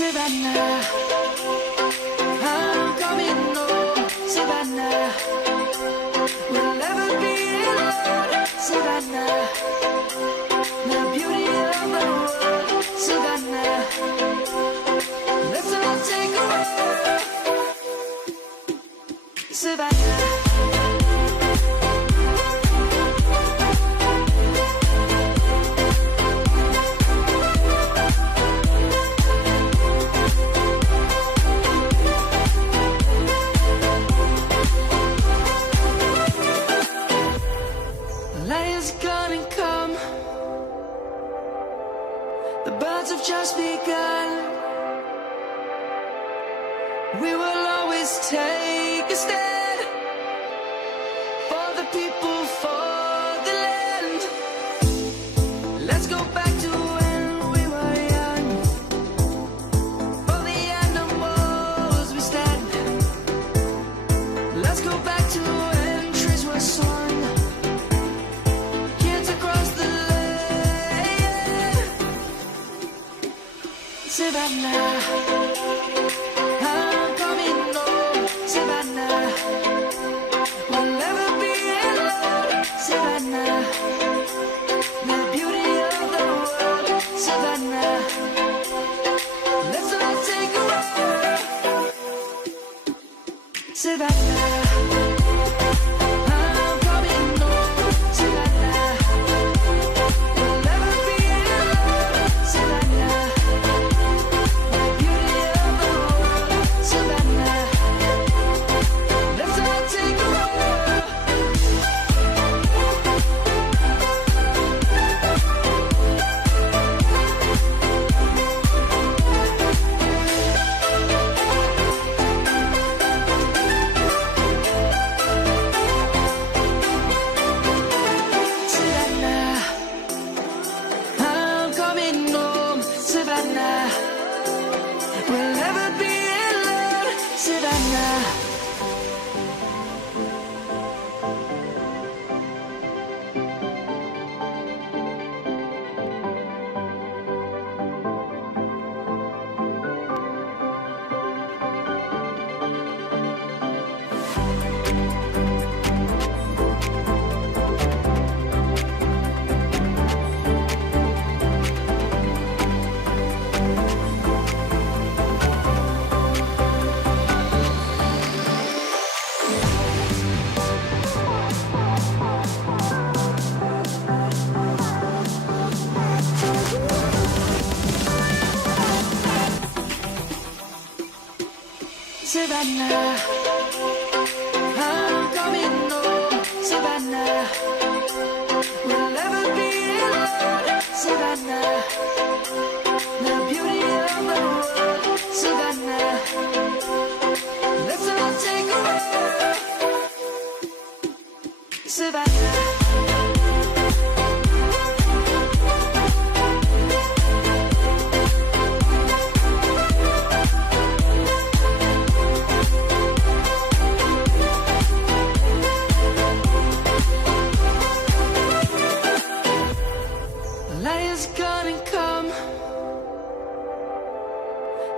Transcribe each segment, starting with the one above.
Savannah, I'm coming home, Savannah. We'll never be alone, Savannah. The beauty of the world, Savannah. Let's all take a walk, Savannah. Lion's gonna come. The birds have just begun. We will always take a stand for the people, for the land. Let's go back to when we were young. For the animals we stand. Let's go back to when trees were swung. Savannah, I'm coming home, Savannah. We'll never be alone, Savannah. The beauty of the world, Savannah. Let's all take a walk, Savannah. We'll never be alone, Savannah. Savannah, I'm coming home, Savannah. We'll never be alone, Savannah. The beauty of the world, Savannah. Let's all take a walk, Savannah. Lion's gonna come.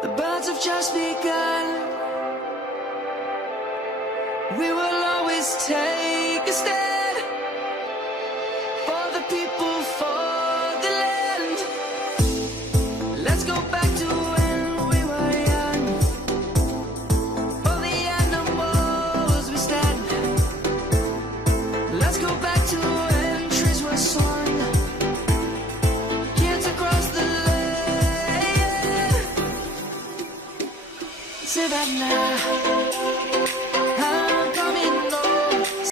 The birds have just begun. We will always take a stand for the people, for the land. Let's go back to when we were young. For the animals we stand. Let's go back to when trees were swung. Savannah.